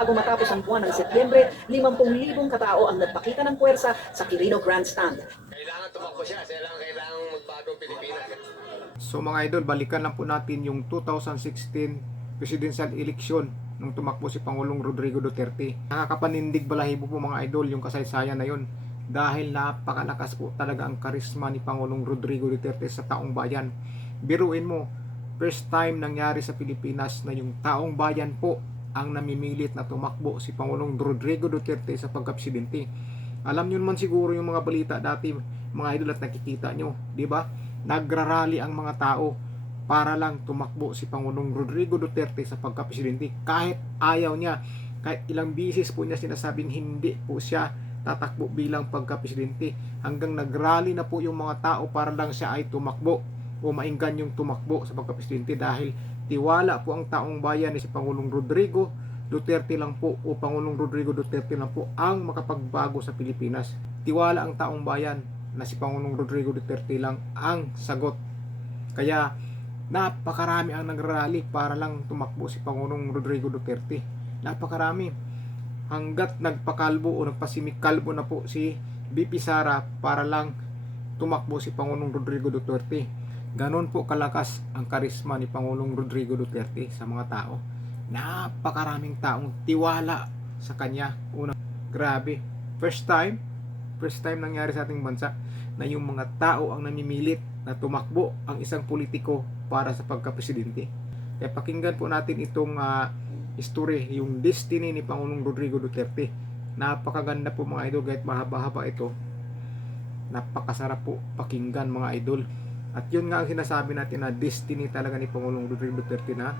Bago matapos ang buwan ng Setyembre, 50,000 katao ang nagpakita ng puwersa sa Quirino Grandstand. Kailangan tumakbo siya, kailangan magbago ang Pilipinas. So mga idol, balikan lang po natin yung 2016 presidential election nung tumakbo si Pangulong Rodrigo Duterte. Nakakapanindig balahibo po mga idol yung kasaysayan na yun, dahil napakalakas po talaga ang karisma ni Pangulong Rodrigo Duterte sa taong bayan. Biruin mo, first time nangyari sa Pilipinas na yung taong bayan po ang namimilit na tumakbo si Pangulong Rodrigo Duterte sa pagkapresidente. Alam niyo naman siguro yung mga balita dati mga idol at nakikita nyo, di ba? Nagrarally ang mga tao para lang tumakbo si Pangulong Rodrigo Duterte sa pagkapresidente. Kahit ayaw niya, kahit ilang bisis po niya sinasabing hindi po siya tatakbo bilang pagkapresidente, hanggang nagrally na po yung mga tao para lang siya ay tumakbo o mainggan yung tumakbo sa pagkapresidente, dahil tiwala po ang taong bayan ni si Pangulong Rodrigo Duterte lang po, o Pangulong Rodrigo Duterte lang po ang makapagbago sa Pilipinas. Tiwala ang taong bayan na si Pangulong Rodrigo Duterte lang ang sagot. Kaya napakarami ang nagrarally para lang tumakbo si Pangulong Rodrigo Duterte. Napakarami. Hanggat nagpakalbo o nagpasimik-kalbo na po si BP Sara para lang tumakbo si Pangulong Rodrigo Duterte. Ganon po kalakas ang karisma ni Pangulong Rodrigo Duterte sa mga tao. Napakaraming taong tiwala sa kanya. Una, grabe. First time nangyari sa ating bansa na yung mga tao ang namimilit na tumakbo ang isang politiko para sa pagkapresidente. Kaya pakinggan po natin itong history, yung destiny ni Pangulong Rodrigo Duterte. Napakaganda po mga idol, kahit mahaba-haba ito. Napakasarap po pakinggan mga idol. At yun nga ang sinasabi natin na destiny talaga ni Pangulong Rodrigo Duterte na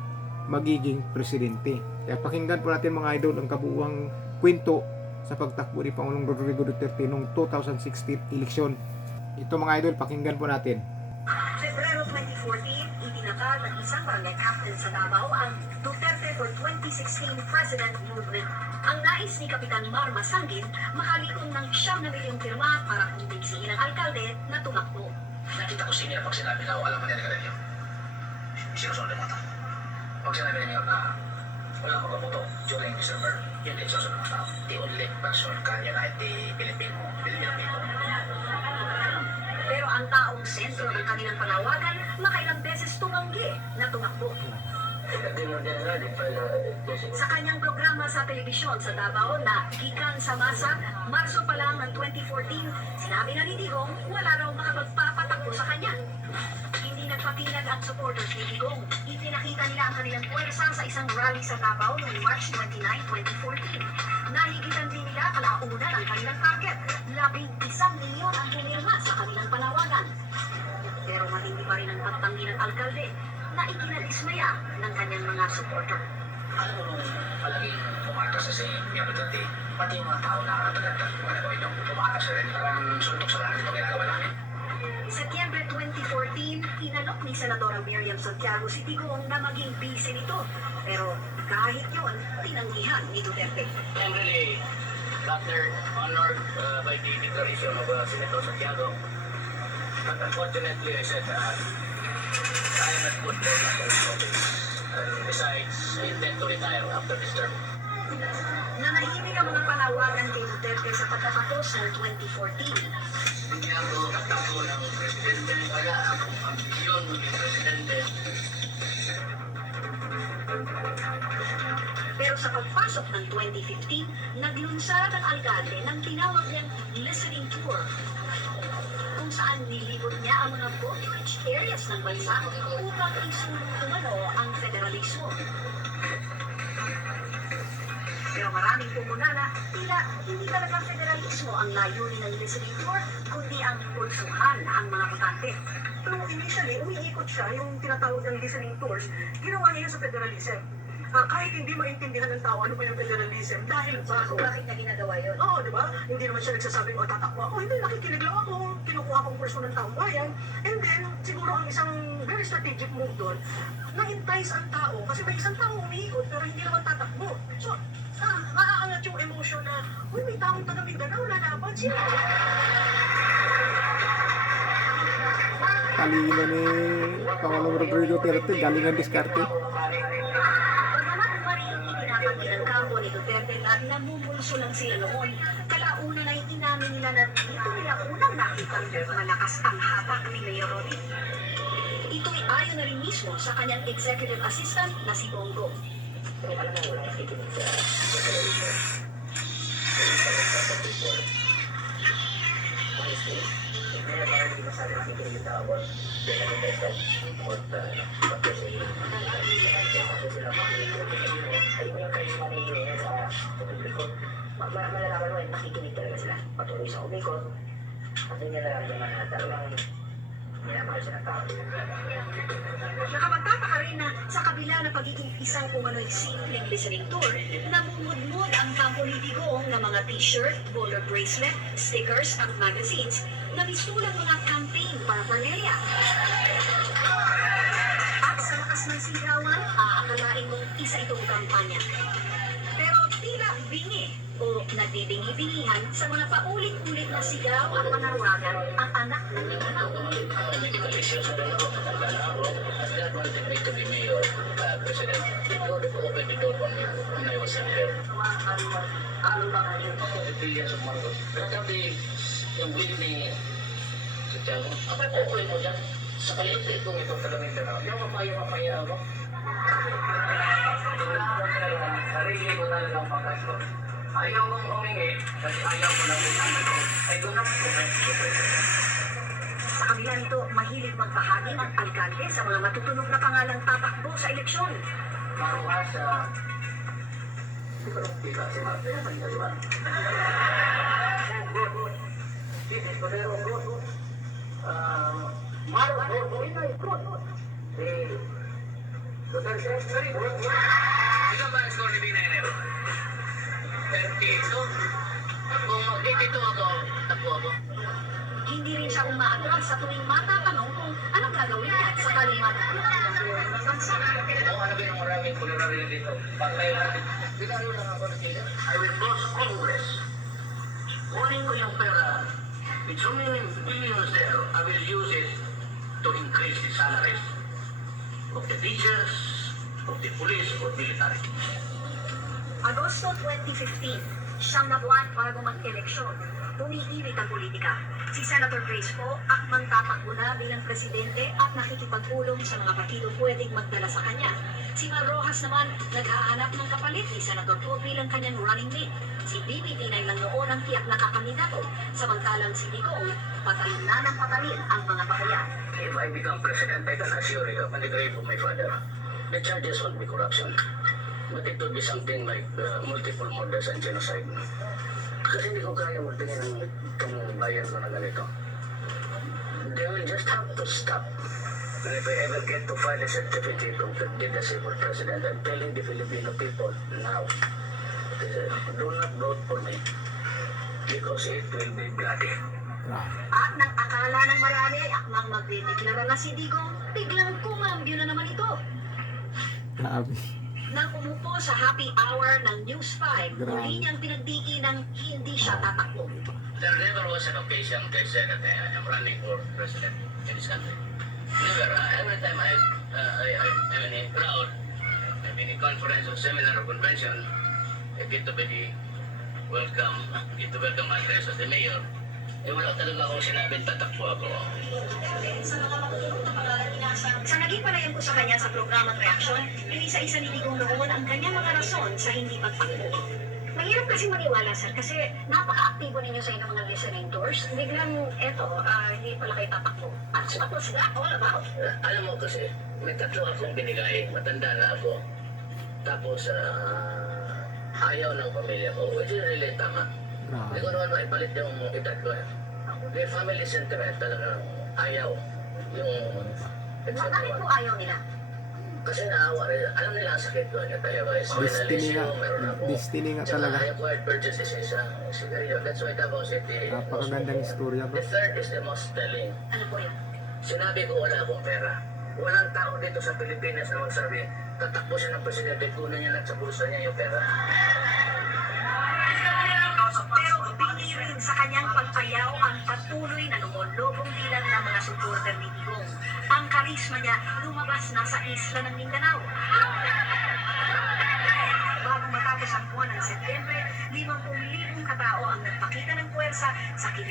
magiging presidente. Kaya pakinggan po natin mga idol ang kabuuang kwento sa pagtakbo ni Pangulong Rodrigo Duterte noong 2016 eleksyon. Ito mga idol, pakinggan po natin. Pebrero 2014, itinakad ng isang barangay captain sa Davao ang Duterte for 2016 President Movement. Ang nais ni Kapitan Mar Masangin, makalikon ng 9 na milyong pirma para kumbinsihin ang alkalde na tumakbo. Nakita ko si Mira pag sinabi na alam mo niya nagalan yun. Sinusunod mo ito. Pag sinabi niya na walang magaboto during December, yun din susunod ng tao. The only person kanya na di Filipino people. Pero ang taong sentro ng kanilang panawagan, makailang beses tumanggi na tumakbo. Sa kanyang programa sa telebisyon sa Davao na Gikan sa Masa, Marso pa lang ng 2014, sinabi na ni Digong wala raw makapagpapatakbo sa kanya. Hindi nagpatinag ang supporters ni Digong. Ipinakita nila ang kanilang puwersa sa isang rally sa Davao noong March 29, 2014. Nahigitan din nila kalaunan ang kanilang target. 11 milyon ang pumirma sa kanilang panawagan. Pero matindi pa rin ang pagtanggi ng alkalde na ikinadismaya ng kanyang mga supporter. Alam mo nung palaging tumakas sa si Mira Duterte, pati yung mga tao na tagagdag kung ano yung tumakas sa rin. Parang suntok sa lahat ito ginagawa namin. Setyembre 2014, inalok ni Senadora Miriam Santiago si Digong na maging vice nito. Pero kahit yun, tinanggihan ni Duterte. I'm really flattered, honored by the declaration of Senator Santiago. But unfortunately, I said I am not good for national politics. And besides, I intend to retire after this term. Nanahimik ang mga panawagan kay Duterte sa pagkatapos ng 2014. Hindi ako tatakbo ng presidente. Wala akong ambisyon maging presidente. Pero sa pagpasok ng 2015, naglunsad ang alkalde ng tinawag niyang listening tour, kung saan nilibot niya ang mga vote-rich areas ng bansa upang isulong umano ang federalismo. Pero maraming pumunana, tila hindi talaga federalismo ang layunin ng listening tour, kundi ang pulsuhan ang mga botante. Pero initially, umiikot siya, yung tinatawag ng listening tours, ginawa niya yun sa federalism. Kahit hindi maintindihan ng tao ano pa yung federalism, dahil bago. Bakit na ginagawa yun? Oo, di ba? Hindi naman siya nagsasabing, tatakbo ako. Hindi, nakikinig lang ako. Kinukuha akong person ng taong bayan. And then, siguro ang isang very strategic move doon, na-entice ang tao. Kasi may isang tao umiikot, pero hindi naman tatakbo. So, maaangat yung emotion na, uy, may taong taga Mindanao na dapat siya. Talino ni Pangulong Rodrigo Duterte, galing ang diskarte. Bagamat maring itinatanggi ng kampo ni Duterte na namumulso lang sila noon. Kalauna na inamin nila na dito nila unang nakitang malakas ang hatak ni Mayor Rodi. Ito'y ayon na rin mismo sa kanyang executive assistant na si Bongo. Pero alam mo, wala nakikinig sa honestly, hindi na parang hindi masabi nakikinig yung tao about the elemental what what sila makikinig ay mo yung karisma ni Mayor sa publiko. Malalaman mo, nakikinig talaga sila patuloy sa umikot at hindi na nararamdaman na talagang minamahal siya ng tao. Nakapagtataka rin na sa kabila na pagiging isang umano'y simpleng listening tour, namumudmud ang kampo ni Digong ng mga t-shirt, boulder bracelet, stickers at magazines na misulang mga campaign paraphernalia. At sa lakas ng sigawan, aakalain mong isa itong kampanya. Pero tila bingi o nagbibingi-bingihan sa mga paulit-ulit na sigaw at panawagan ang anak ng Mindanao. Medical issues sa dalawa, matandaan ako. As God wanted me to be mayor, President, God opened the door for me when I was there. Ano ba kayo? Billions of Marcos. Pero sabi, yung will ni sa Tiago, apa po mo dyan? Sa kaliit kong ito talagang Mindanao. Yung mapaya ako. Sarili ko na lang makasto. Ayaw mong humingi, kasi ayaw mo lang ito. Ay doon na po. Sa kabila nito, mahilig magbahagi ang alkalde sa mga matutunog na pangalang tatakbo sa eleksyon. Maruha sa... Hindi ko lang pika si Mark. Kaya sa inyo, Mark. Good. This is Cordero, good. Mark, good. Si... Duterte, very good. Ikaw ba ang score ni Binay? 32. Kung mag-dito ako, takbo ako. Hindi rin siya umaatras sa tuwing matatanong kung anong gagawin niya sa kalimantan. Ano ba yung maraming kulunari dito? Patay natin. Binalo lang ako na sila. I will close Congress. Kunin ko yung pera. With so many billions there, I will use it to increase the salaries of the teachers, of the police, of military. Agosto 2015, siyang na buwan bago mag-eleksyon, tumiinit ang politika. Si Senator Grace Poe akmang tatakbo na bilang presidente at nakikipagpulong sa mga partido pwedeng magdala sa kanya. Si Mar Rojas naman naghahanap ng kapalit ni Senator Poe bilang kanyang running mate. Si BBT na lang noon ang tiyak na kakandidato, samantalang si Digong patayin na ng patayin ang mga bahayan. If I become president, I can assure you, on the grave of my father, the charges won't be corruption. But it will be something like multiple murders and genocide. Kasi hindi ko kaya magtingin ng itong bayan ko na ganito. They will just have to stop. And if I ever get to file a certificate of candidacy for president, I'm telling the Filipino people now, do not vote for me because it will be bloody. At nang akala ng marami ay akmang magdideklara na si Digong, biglang kumambyo na naman ito. Grabe. Nang umupo sa happy hour ng News 5, Grabe. muli niyang pinagdiin ng hindi siya tatakbo. There never was an occasion they said that I am running for president in this country. Never. Every time I'm in a crowd, I'm in a conference or seminar or convention, I get to be the welcome address of the mayor. Wala talaga akong sinabing tatakbo ako. Sa naging panayam ko sa kanya sa programang reaksyon, isa-isa ni Digong noon ang kanyang mga rason sa hindi pagtakbo. Mahirap kasi maniwala, sir, kasi napaka-aktibo ninyo sa inyong mga listening tours. Biglang, hindi pala kayo tatakbo. At tapos na, all about. Alam mo kasi, may tatlo akong binigay, matanda na ako. Tapos, ayaw ng pamilya ko, which is really tama. Hindi ko naman maipalit yung edad ko. May family sentiment talaga ayaw. Yung Bakit po ayaw nila? kasi naawa rin. Alam nila ang sakit ko. Kaya ba, Destiny nga. meron ako. Destiny nga Tsaka talaga. I acquired purchases sa sigarilyo. That's why Davao City. Napakagandang istorya bro. The third is the most telling. Ano po yun? Sinabi ko wala akong pera. Walang tao dito sa Pilipinas na magsabi, tatakbo siya ng presidente, kunin niya lang sa bulsa niya yung pera. Pero pinili rin sa kanyang pagpayaw ang patuloy na lumolobong bilang ng mga supporter ni Digong. Ang karisma niya lumabas na sa isla ng Mindanao. Bago matapos ang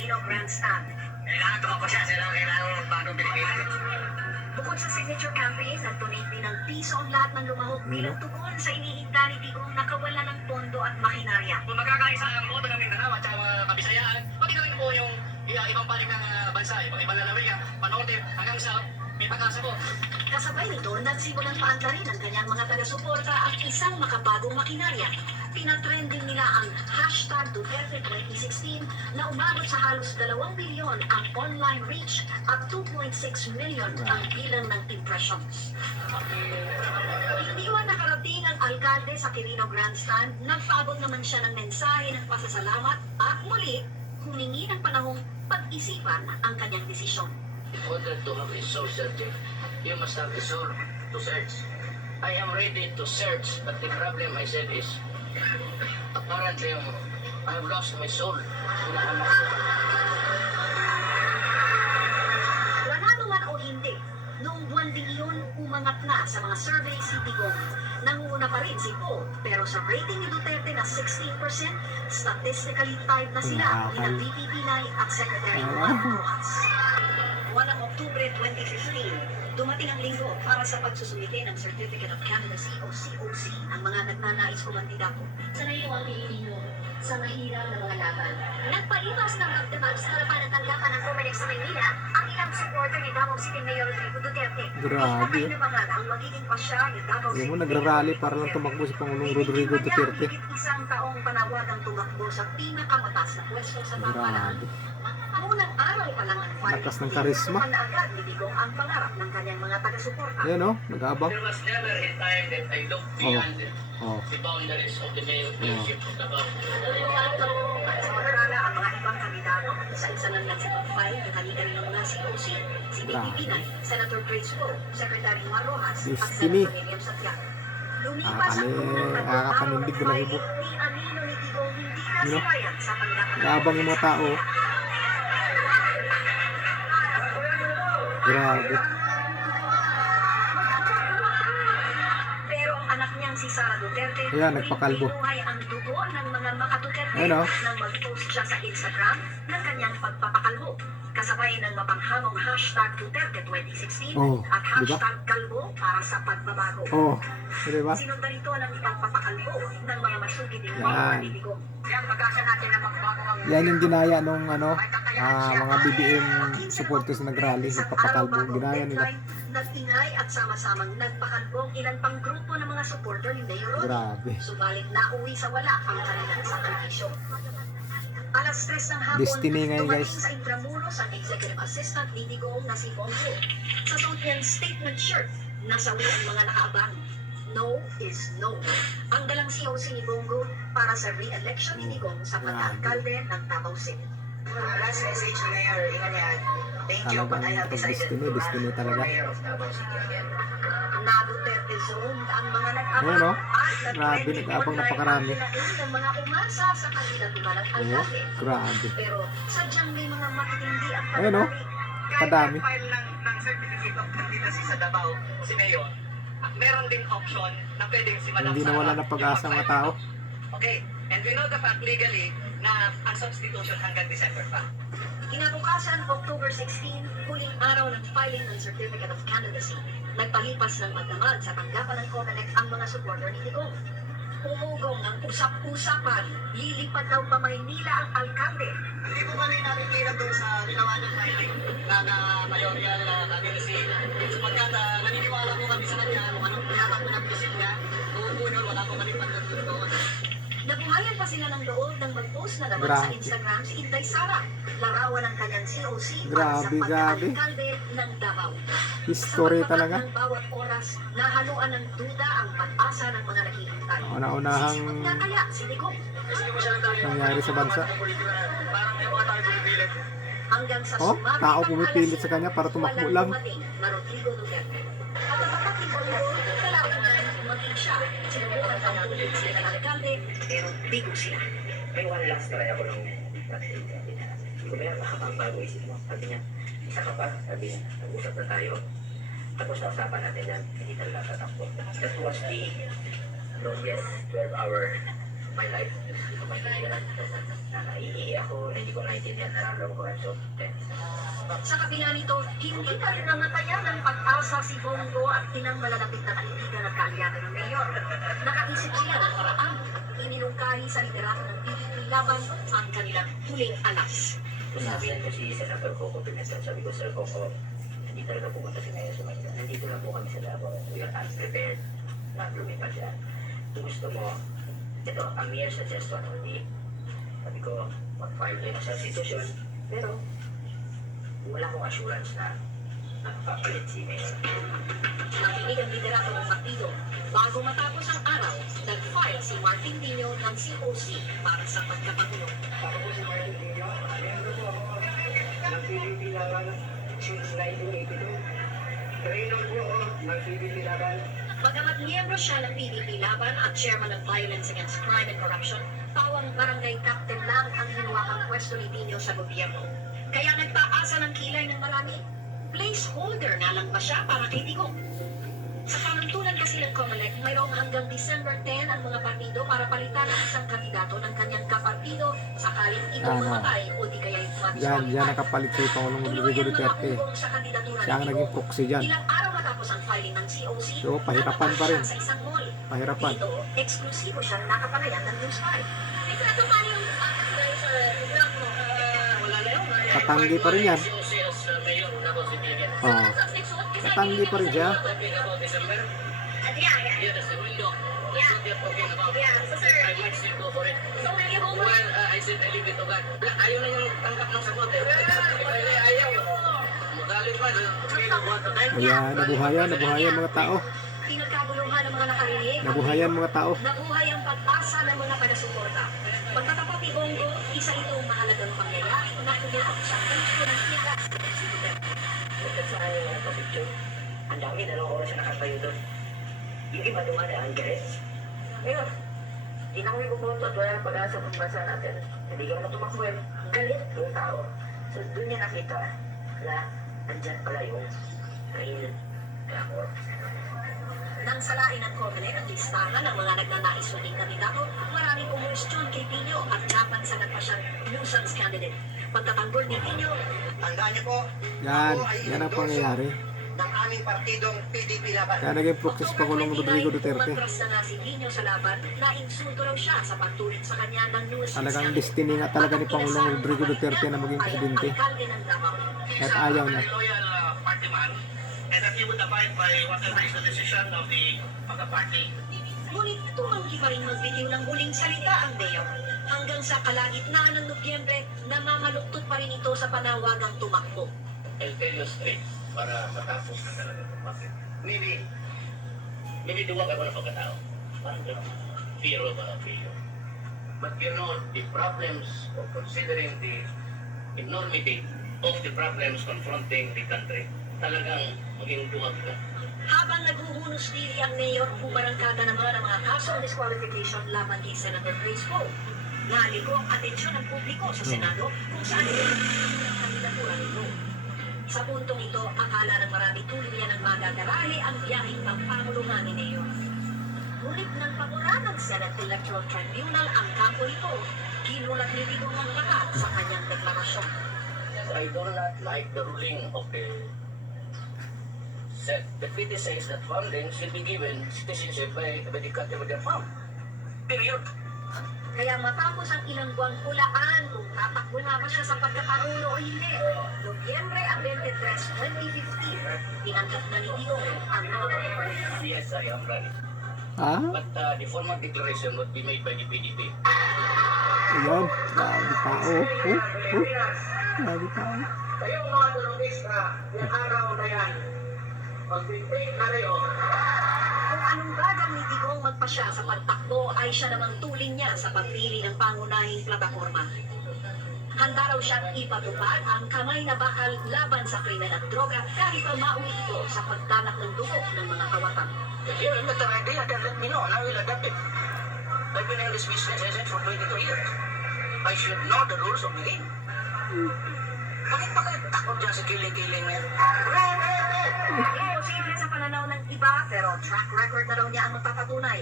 Quirino Grandstand. Kailangan tumakbo siya. Siya lang kailangan magbagong Pilipinas. Bukod sa signature campaign, nag-donate din ng piso ang lahat ng lumahok bilang tugon sa inihinda ni Digong na kawalan ng pondo at makinarya. Kung magkakaisa ang boto ng Mindanao at saka mga Kabisayaan, pati na rin po yung ibang panig ng bansa, ibang lalawigan, Panorte hanggang South, may pag-asa po. Kasabay nito, nagsimulang paandarin ng kanyang mga taga-suporta ang isang makabagong makinarya. Pinatrending nila ang hashtag Duterte 2016 na umabot sa halos 2 milyon ang online reach at 2.6 million ang bilang ng impressions. Hindi man nakarating ang alkalde sa Quirino Grandstand, nagpaabot naman siya ng mensahe ng pasasalamat at muli humingi ng panahong pag-isipan ang kanyang desisyon. In order to have a soul searching, you must have the soul to search. I am ready to search, but the problem I said is, apparently, I have lost my soul. Nanalo man o hindi, noong buwan din yun, umangat na sa mga survey si Digong. Nanguna pa rin si Poe, pero sa rating ni Duterte na 16%, statistically tied na sila ni na VP Binay at Secretary Juan Rojas. Walang Oktubre 2015, dumating ang linggo para sa pagsusumite ng Certificate of Candidacy o COC ang mga nagnanais kumandidato. Sa ngayon ang Pilipino sa mahirap na mga laban. Nagpalipas ng magdamag sa harapan ng tanggapan ng Comelec sa Maynila ang ilang supporter ni Davao City Mayor Rodrigo Duterte. Grabe. Inabangan ang magiging pasya ni Davao Alam City mo, nagrarally para lang tumakbo si Pangulong Rodrigo Duterte. Isang taong panawagang tumakbo sa pinakamataas na pwesto sa pamahalaan. Grabe. Unang araw pa lang ang Lakas ng karisma. na agad ni Digong ang pangarap ng kanyang mga taga-suporta. Ayan o, nag-aabang. There was never a time that I looked beyond Oh. the boundaries of the mayorship of Davao. Samantala, ang mga ibang kandidato, isa-isa lang nagsipag-file ng kanilang mga COC, si VP Binay, Senator Grace Poe, Secretary Juan Rojas, at Destiny. Senator William Santiago. Lumipas ang unang Nakakapanindig na hibo. ni Anino ni Digong hindi na Ano? sinayan sa tanggapan ng Nag-aabang yung mga tao. Grabe. Pero ang anak niyang si Sara Duterte, Ayan, nagpakalbo. binuhay ang dugo ng mga makaduterte Ayan, oh. nang mag-post siya sa Instagram ng kanyang pagpapakalbo. Kasabay ng mapanghamong hashtag Duterte 2016 Oh, at di ba? hashtag kalbo para sa pagbabago. Oh, di ba? Sinundan ito ng pagpapakalbo ng mga masugid ng Yan. Digong. Yan, pag-asa natin na magbago ang Yan yung ginaya nung mga BBM supporters na nagrally, nagpapakalbo. Ginaya nila. Nag-ingay at sama-samang nagpakalbong ilan pang grupo ng mga supporter ni Mayor Rodrigo. Grabe. Subalit nauwi sa wala ang kanilang sakripisyo. Alas 3 ng hapon, Destiny ngayon, dumating guys. sa Intramuros ang executive assistant ni Digong na si Bongo. Sa suot niyang statement shirt, nasawi ang mga nakaabang. No is no. Ang dalang COC ni Bongo para sa re-election ni Digong sa pagka-alkalde ng Davao City. Last message, Mayor, ingat. Thank you, but I have decided Talagang destiny talaga. Mayor of Davao City again. Na Duterte zone ang mga nag-abang Ayan, oh. at Grabe, nag-abang napakarami. ng mga umasa sa kanila tumalang Oh, alkalde. grabe. Pero sadyang may mga matitindi ang Ayan, oh. Kadami. File ng certificate of candidacy sa Davao, si Mayor, meron ding option na pwedeng si Madam Hindi na wala ng pag-asa ang mga tao. Okay, and we know the fact legally na ang substitution hanggang December pa. Kinabukasan, October 16, huling araw ng filing ng Certificate of Candidacy. Nagpalipas ng magdamag sa tanggapan ng COMELEC ang mga supporter ni Digong. Umugong ang usap-usapan, lilipad daw pa Maynila ang alkalde. Hindi po kami nakikita doon sa ginawa ng filing ng mayoral candidacy. Sapagkat naniniwala po kami sa kanya kung anong tinatakbo ng visit niya. Uupunol, wala po kami pagdating doon. Nabuhayan pa sila ng loob ng mag-post na naman sa Grabe. Instagram si Inday Sara. Larawan ng kanyang COC para sa Grabe, grabe. pagka-alkalde ng Davao. History Sa pagpapat talaga. ng bawat oras, nahaluan ng duda ang pag-asa ng mga naghihintay. Una-unahang Sisimot nga kaya si Digong. nangyari sa bansa. Parang may mga tayo pumipilit. Hanggang sa Oh, sumabit tao ang pumipilit alas sa kanya para tumakbo walang lang. dumating na Rodrigo Duterte. At ang tapat ni Bongo, kailangan maging siya. Sinubukan ang tuloy sila ng alkalde, pero bigo sila. May one last try ako nung pag-ibig. Sabi niya, hindi ko ba yan makapagbago isip mo? Sabi niya, isa ka pa. Sabi niya, nag-usap na tayo. Tapos nausapan natin yan, hindi talaga tatakbo. That was the longest 12-hour my life. Hindi ko maintindihan. Naiihi ako, hindi ko naintindihan nararamdaman ko. So, Sa kabila nito, hindi pa rin namatayan ng pag-asa si Bongo at ilang malalapit na kaibigan at kaalyado ng mayor. Nakaisip siya ng paraan. Ininungkahi sa liderato ng PDP laban ang kanilang huling alas. sabihan ko si Senator Coco Pimentel, sabi ko, Sir Coco, hindi talaga pumunta si Mayor sa Manila. Nandito lang po kami sa Davao. We are unprepared na lumipad siya. Kung gusto mo, ito, ang mere suggestion only. Sabi ko, mag-file kayo sa institution. Pero, wala akong assurance na papalit si Mayor. Nakinig ang liderato ng partido. Bago matapos ang araw, nag-file si Martin Dino ng COC para sa pagkapangulo. Ako po si Martin Dino. Miyembro po ako ng PDP Laban since 1982. Trainer po ako ng PDP Laban. Bagamat miyembro siya ng PDP Laban at chairman ng Violence Against Crime and Corruption, pawang barangay captain lang ang hinuwakang pwesto ni Dino sa gobyerno. Kaya nagpaasa ng kilay ng marami. Placeholder na lang ba siya para kay Digong? Sa panuntunan kasi ng COMELEC, mayroong hanggang December 10 ang mga partido para palitan ang isang kandidato ng kanyang kapartido sakaling ito mamatay o di kaya Yan nakapalit si Pangulong Rodrigo Duterte. Siya ang naging proxy dyan. Ilang araw matapos ang filing ng COC, So, pahirapan pa rin. sa isang mall. Pahirapan. Dito, eksklusibo siyang nakapanayan ng News 5. Ito paano yung sa vlog mo? Wala na yun. Katanggi pa rin yan. As mayor, tapos si Tigil. Oo. Katanggi pa rin siya. Talking about December? Yeah. Yeah, that's the window. That's what they're talking about. Yeah, so sir, I might still go for it. so will you go for Well, I said I leave it to God. Ayaw na yung tangkap ng sagot eh. Ayaw. Magalit pa. Ayan, nabuhayan mga tao. Pinagkaguluhan ng mga nakarinig. Nabuhayan mga tao. Nabuhay ang pag-asa ng mga taga-suporta. Pagkatapat ni Bongo, isa itong mahalagang pangyayari na kumulok sa puso ng tira. Sa mga pa-picture, ang dami na lang oras na nakatayo doon. Yung iba dumadaan, guys. Ngayon, hindi na kami bumoto at wala ang pag-asa ng bansa natin. Hindi ka na tumakbo eh. Galit yung tao. So doon niya nakita na andyan pala yung real glamour. Nang salain ng COMELEC ang listahan ng mga nagnanais uling kandidato, maraming kumustyon kay Pino at napansanan pa siyang nuisance candidate. Pagtatanggol ni Pino, Tandaan niyo po, Yan ang pangyayari. ng aming partidong PDP Laban. Kaya naging proxy si Pangulong Rodrigo Duterte. umatras na nga si Pino sa laban na insulto raw siya sa pagtulit sa kanya ng nuisance Talagang candidate. destiny nga talaga ni Pangulong Rodrigo Duterte na maging presidente. Ay ang alkalde ng Davao. At ayaw na. Loyal party man, and that he would abide by whatever is the decision of the party. Ngunit tumanggi pa rin magbitiw ng huling salita ang mayor. Hanggang sa kalagitnaan ng Nobyembre, namamaluktot pa rin ito sa panawagang tumakbo. I'll tell you straight, para matapos na talaga ito. Bakit? Maybe duwag ako na pagkatao. Parang gano'n. Fear of failure. But you know, the problems of considering the enormity of the problems confronting the country, talagang maging duwag ka. Habang naghuhunos dili ang mayor, bumarangkada naman ang mga kasong disqualification laban kay Senator Grace Poe. Naliko ang atensyon ng publiko sa Senado kung saan ang kandidatura nito. Sa puntong ito, akala ng marami tuluyan ang magagarahe ang biyaheng pagpangulungan ni Mayor. Ngunit nang pamura ng Senate Electoral Tribunal ang kampo ito, ginulat ni Digong ang lahat sa kanyang deklarasyon. I do not like the ruling of the set that criticizes that funding should be given citizenship by the country where they're from. Period. Kaya matapos ang ilang buwang hulaan kung tatakbo nga ba siya sa pagkakaroon o hindi, Nobyembre ang 23, 2015, tinanggap na ni Digong ang noto. Yes, I am ready. Ha? But the formal declaration would be made by the PDP. Ayan. Grabe tao. Grabe tao. Kayong mga turista, yung araw na yan, mag-take na kayo. Kung anong bagang ni Digong magpasya sa pagtakbo ay siya namang tulin niya sa pagpili ng pangunahing plataforma. Handa raw siyang ipatupad ang kamay na bakal laban sa krimen at droga kahit pa mauwi ito sa pagdanak ng dugo ng mga kawatan. If you're a better idea, then let me know and I will adapt it. I've been in this business as I said, for 22 years. I should know the rules of the game. Bakit pa kayo takot dyan sa kiling-kiling na yan? Posible sa pananaw ng iba pero track record na raw niya ang magpapatunay.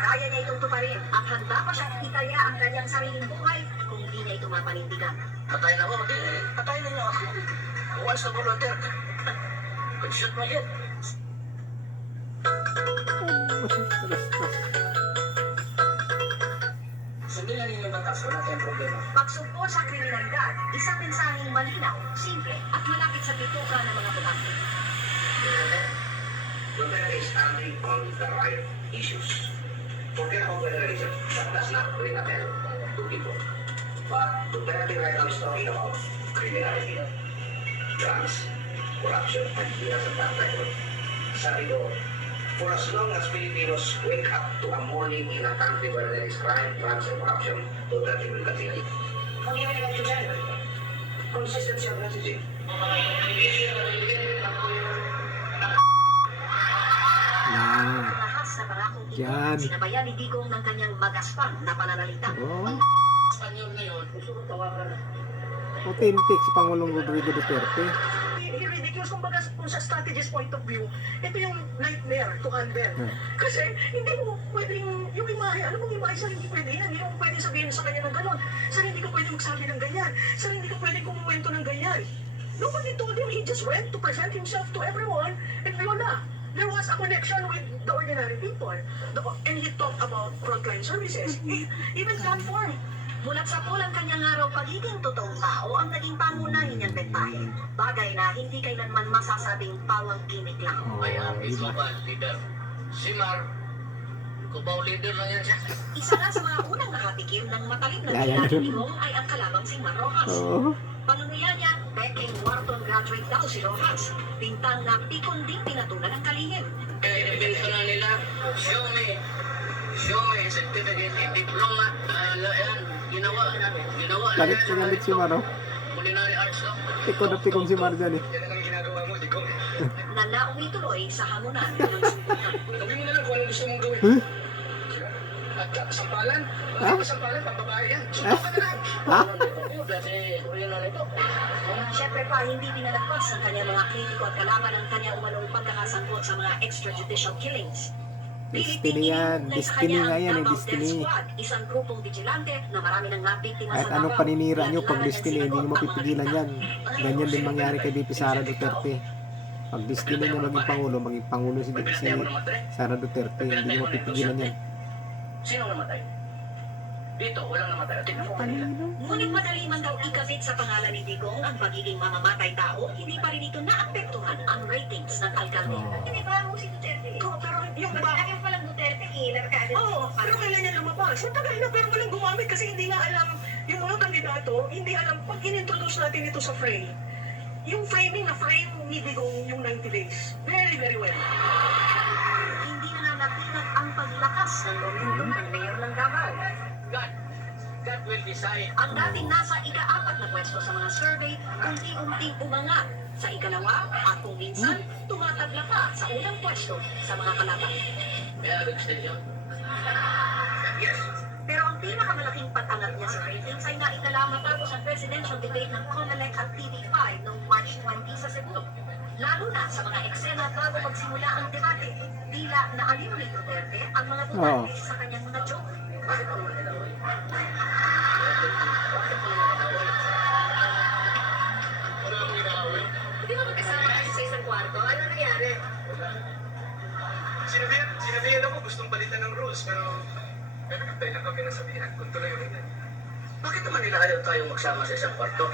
Kaya niya itong tuparin at handa pa siyang itaya ang kanyang sariling buhay kung di niya ito mapanindigan. Patay na ako, di. Patay na niyo ako. Once na volunteer ka. Could-shoot mo yun. Sundin na ninyo yung batas, wala tayong problema. Pagsugpo sa kriminalidad, isang mensaheng malinaw, simple at malapit sa bituka ng mga botante. Duterte is standing on the right issues. Forget about federalism. That does not bring a hell to people. But Duterte right now is talking about criminality, drugs, corruption, and he has a track record. Sabi ko, for as long as Filipinos wake up to a morning in a country where there is crime, drugs, and corruption, Duterte will continue. Kung yung election dyan, consistency of messaging. Yan. Nahas na pangakong ito, Yan. sinabayan ni Digong ng kanyang magaspang na pananalita. Oh, Espanyol na yun. Gusto ko tawagan. authentic si Pangulong Rodrigo Duterte. Ridiculous, kumbaga kung sa strategist point of view, ito yung nightmare to handle. Kasi hindi mo pwedeng, yung imahe, alam mo yung imahe, sir, hindi pwede yan. Hindi mo pwede sabihin sa kanya ng ganon. Sir, hindi ko pwede magsabi ng ganyan. Sir, hindi ko pwede kumumento ng ganyan. Nobody told him, he just went to present himself to everyone, and voila. There was a connection with the ordinary people. And he talked about frontline services. Even platform. Mulat sa pulang kanyang araw pagiging totoong tao ang naging pangunahin niyang bentahe. Bagay na hindi kailanman masasabing pawang gimmick lang. Oh, Ayan, diba? isuban, leader. Si Mar, kubaw leader lang yan siya. Isa na sa mga unang nakatikim ng matalim na Yan, yan. tila ni Digong ay ang kalabang si Mar Rojas. Oh, Panunuyan niya, Peking Wharton graduate daw si Rojas. Bintang na pikon din pinatulan ng kalihim. Kaya ibento na nila, show me certificate, diploma, yan, ginawa galit ko galit si Maro. culinary arts lang. Ikaw na pikong si Mar dyan eh. Yan ang ginagawa mo, di ko. Na nauwi tuloy sa hamunan ng subukan. Sabi mo na lang kung anong gusto mong gawin. Huh? At sampalan, Ha? sampalan, pambabae yan. Suntok ka na lang. Ha? Kasi Korean na nito. Siyempre pa, hindi pinalagpas ng kanyang mga kritiko at kalaban ang kanyang umanong pagkakasangkot sa mga extrajudicial killings. Destiny yan. Destiny nga yan eh, destiny. Isang grupong vigilante na marami nang nabiktima Kahit anong paninira nyo, pag destiny, hindi nyo mapipigilan yan. Ganyan din mangyari kay BP Sara Duterte. Pag destiny niya maging Pangulo si Sara Duterte, hindi nyo mapipigilan yan. Sino namatay? Dito, walang namatay. Tingnan mo kanila. Ngunit madali man daw ikabit sa pangalan ni Digong ang pagiging mamamatay tao, hindi pa rin ito naapektuhan ang ratings ng alkalde. Oh. Hindi ba mo si Duterte? Oo, pero yung ba? Yung palang Duterte, ilarkada. Oo, pero kailan niya lumabas? Matagal na pero walang gumamit kasi hindi nga alam, yung mga kandidato, hindi alam, pag inintroduce natin ito sa frame, yung framing na frame ni Digong yung 90 days. Very, very well. Hindi na natinag ang paglakas ng momentum ng mayor ng Davao. God will decide. Ang dating nasa ika-4 na pwesto sa mga survey, unti-unting umangat sa ikalawa at kung minsan, tumatagla pa sa unang pwesto sa mga kalaban. May extension. Yes. Pero ang pinakamalaking patangat niya sa ratings ay naitala matapos ang presidential debate ng COMELEC at TV5 noong March 20 sa Cebu. Lalo na sa mga eksena bago magsimula ang debate, tila naaliw ni Duterte ang mga butante sa kanyang mga joke. Hindi ba magkasama kayo sa isang kwarto? Ano nangyari? Sinabihan ako, gustong balitan ng rules, pero nagkakatay lang kami nasabihan kung tuloy ulit yan. Bakit naman nila ayaw tayo magsama sa isang kwarto?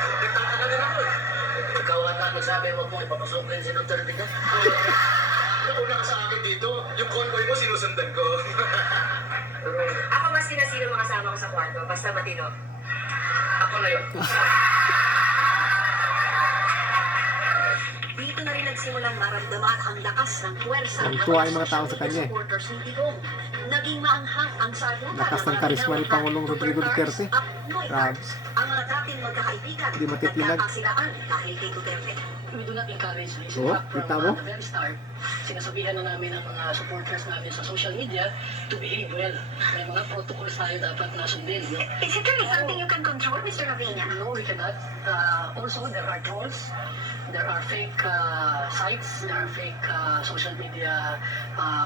Nagtataka din ako eh. Ikaw ata nagsabi mo kung ipapasukin si Duterte ka. Nauna ka sa akin dito, yung convoy mo sinusundan ko. Ako mas sinasino makasama ko sa kwarto, basta matino. Ako na yun. Dito na rin nagsimulang maramdaman ang lakas ng puwersa Ang tuwa yung mga tao sa kanya eh. supporters ni Digong. Naging maanghang ang salutan Lakas ng karisma ni Pangulong Rodrigo Duterte. Grabe. Ang mga dating magkakaibigan, Hindi matitinag. nagkakasilaan dahil kay Duterte. we do not encourage this. Oo, In fact, kita from mo? the very start, sinasabihan na namin ang mga supporters namin sa social media to behave well. May mga protocols tayo dapat nasundin. No? Is it really something you can control, Mr. Ravina? No, we cannot. Also, there are trolls. There are fake sites. There are fake social media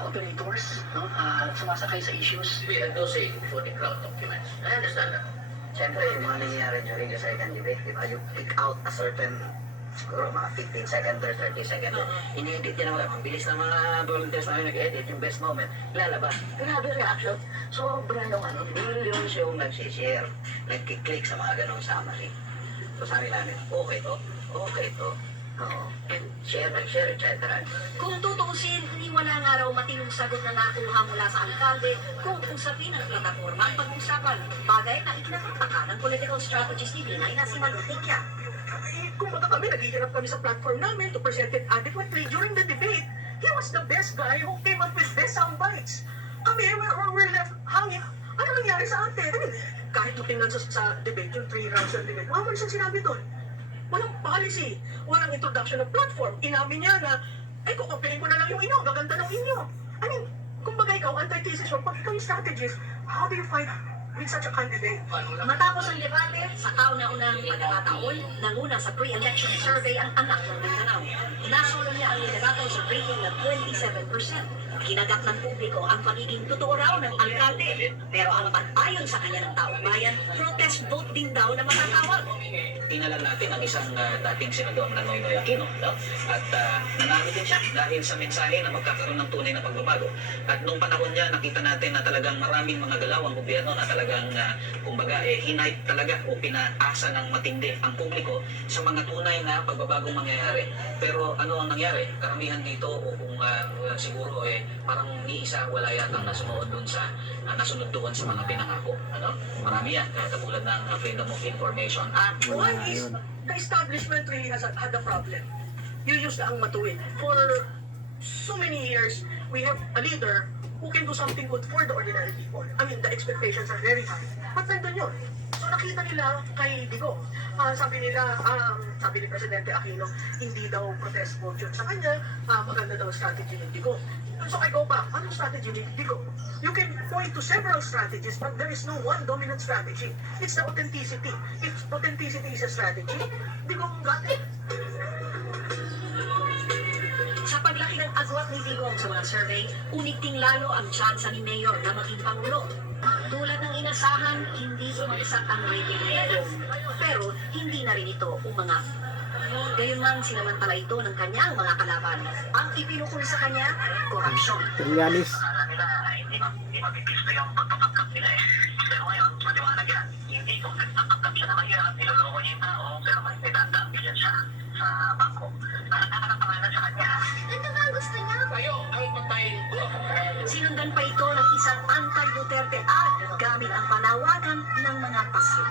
operators. No? Sumasakay sa issues. We had no say for the crowd documents. I understand that. Siyempre, yung mga nangyayari during the second debate, di ba? You pick out a certain, siguro mga 15 seconds or 30 seconds. Ini-edit yan naman. Ang bilis ng mga volunteers namin nag-edit, yung best moment, lalabas. Grabe reaction. Sobra nung millions yung nag-share, nag-click sa mga ganong summary. So sabi namin, okay to. Oo. And share, etc. Kung tutuusin, ni wala nga raw matinong sagot na nakuha mula sa alkalde kung usapin ng plataforma ang pag-usapan. Bagay na ikinakataka ng political strategist ni Binay na si Malutikya. Kung baka kami, naghihirap kami sa platform namin to present it adequately during the debate. He was the best guy who came up with best sound bites. Kami, we're left hanging. Ano nangyari sa atin? I mean, kahit mo tingnan sa debate, yung 3 rounds ng debate, wala siyang sinabi doon. Walang policy, walang introduction of platform. Inamin niya na, ay, kukupihin ko na lang yung inyo, gaganda ng inyo. I mean, kumbaga ikaw, anti-thesis mo, pag ikaw yung strategist, how do you fight with such a candidate? Matapos ang debate, sa kauna-unang pagkakataon, nanguna sa pre-election survey ang anak ng Mindanao. Nasulong niya ang liderato sa rating ng 27%. Kinagap ng publiko ang pagiging totoo raw ng alkalde. Pero ang pag-ayon sa kanya ng taong bayan, protest vote din daw na matatawag. Tingnan natin ang isang dating senador na Noynoy Aquino, no? At nanalo din siya dahil sa mensahe na magkakaroon ng tunay na pagbabago. At nung panahon niya, nakita natin na talagang maraming mga galaw ang gobyerno na talagang, kumbaga, hinight talaga o pinaasa ng matindi ang publiko sa mga tunay na pagbabagong mangyayari. Pero ano ang nangyari? Karamihan dito, o kung siguro, parang ni isa wala yatang nasunod doon sa sa mga pinangako. Ano? Marami yan, katulad ng freedom of information. At One is, the establishment really had a problem. You used ang matuwid. For so many years, we have a leader who can do something good for the ordinary people. I mean, the expectations are very high. But nandun yun. So nakita nila kay Digong. Sabi ni Presidente Aquino, hindi daw protest vote yun sa kanya, maganda daw strategy ni Digong. So I go back, anong strategy ni Digong? You can point to several strategies, but there is no one dominant strategy. It's the authenticity. If authenticity is a strategy, Digong got it. Sa paglaki ng agwat ni Digong sa mga survey, uniting lalo ang tsansa ni Mayor na maging Pangulo. Tulad ng inasahan, hindi sumagsak ang rating ni Digong. Pero hindi na rin ito umanga. Gayunman sinamantala ito ng kanyang mga kalaban. Ang ipinukul sa kanya, korupsyon. Trillanes. Akala nila, hindi mapipisto yung pagpapagkap nila eh. Pero ngayon, maliwanag yan. Hindi kung nagpapagkap siya na mahirap, niloloko niya yung tao, pero may tatapin yan siya sa bangko. Nakataka ng pangalan sa kanya. Ito nga ang gusto niya. Tayo ay patayin. Sinundan pa ito ng isang anti-Duterte ad gamit ang panawagan ng mga paslip.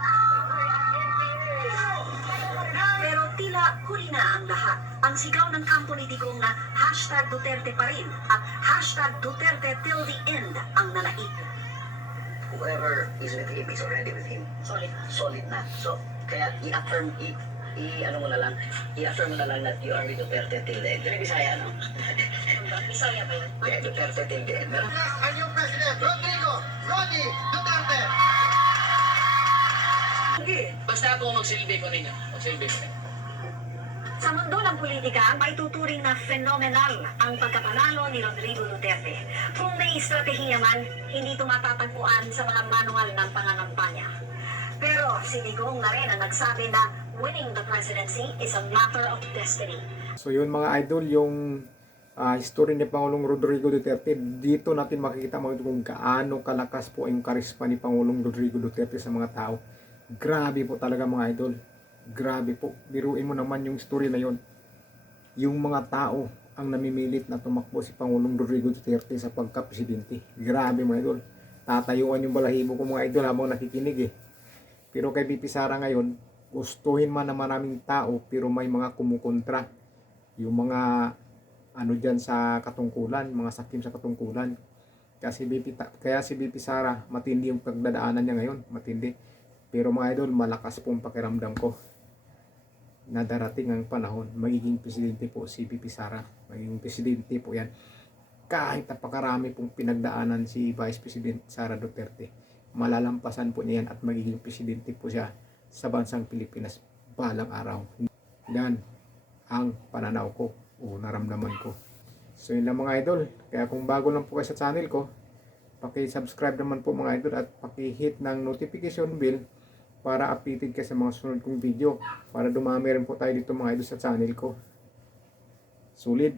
Pero tila huli na ang lahat. Ang sigaw ng kampo ni Digong na hashtag Duterte pa rin at hashtag Duterte till the end ang nalaig. Whoever is with him is already with him. Solid na. So, kaya i-affirm mo na lang that you are with Duterte till the end. Pero Bisaya, no? Bisaya ba yun? Yeah, Duterte till the end. Meron Ang yung President, Rodrigo Roddy Duterte. Basta ako magsilbi ko ninyo. Magsilbi ko ninyo. Sa mundo ng politika, may tuturing na phenomenal ang pagkapanalo ni Rodrigo Duterte. Kung may estratehiya man, hindi ito matatagpuan sa mga manual ng pangangampanya. Pero si Digong na rin ang nagsabi na winning the presidency is a matter of destiny. So yun mga idol, yung history ni Pangulong Rodrigo Duterte, dito natin makikita kung gaano kalakas po yung karisma ni Pangulong Rodrigo Duterte sa mga tao. Grabe po talaga mga idol. Grabe po. Biruin mo naman yung story na yun. Yung mga tao ang namimilit na tumakbo si Pangulong Rodrigo Duterte sa pagka-presidente. Grabe mga idol. Tatayuan yung balahibo ko mga idol habang nakikinig eh. Pero kay BP Sara ngayon, gustuhin man na maraming tao pero may mga kumukontra. Yung mga dyan sa katungkulan, mga sakim sa katungkulan. Kaya si BP Sara, matindi yung pagdadaanan niya ngayon. Matindi. Pero mga idol, malakas po ang pakiramdam ko. na darating ang panahon, magiging presidente po si VP Sara. Magiging presidente po yan. Kahit napakarami pong pinagdaanan si Vice President Sara Duterte, malalampasan po niyan at magiging presidente po siya sa bansang Pilipinas balang araw. Yan ang pananaw ko o naramdaman ko. So yun lang mga idol. Kaya kung bago lang po kayo sa channel ko, paki-subscribe naman po mga idol at paki-hit ng notification bell para updated ka sa mga sunod kong video, para dumami rin po tayo dito mga idol sa channel ko. Sulit.